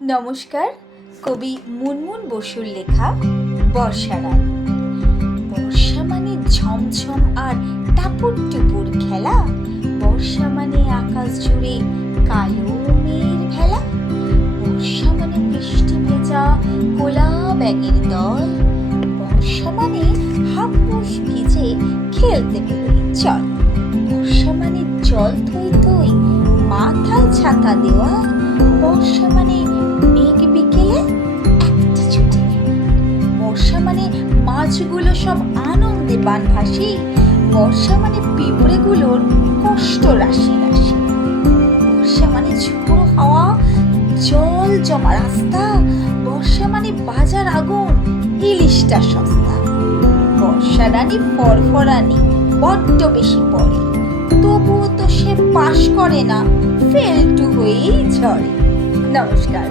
নমস্কার। কবি মুনমুন বসুর লেখা বর্ষা রানী। বর্ষা মানে ঝমঝম আর টাপুর টুপুর খেলা, বর্ষা মানে আকাশ জুড়ে কালো মেঘের ভেলা, বর্ষা মানে বৃষ্টি ভেজা কোলা ব্যাঙের দল, বর্ষা মানে হাপুস ভিজে খেলতে বেরোই চল, বর্ষা মানে জল থই থই মাথায় ছাতা দেওয়া, বর্ষা মানে মেঘ বিকেলে একটা ছুটি, বর্ষা মানে মাছগুলো সব আনন্দে বানভাসি, বর্ষা মানে পিঁপড়েগুলোর কষ্ট রাশি রাশি, বর্ষা মানে ঝোড়ো হাওয়া জল জমা রাস্তা, বর্ষা মানে বাজার আগুন ইলিশটা সস্তা, বর্ষা রানী ফরফরানি বড্ড বেশি পড়ে, তবুও তো সে পাশ করে না, ফেলটু হয়েই ঝরে। নমস্কার।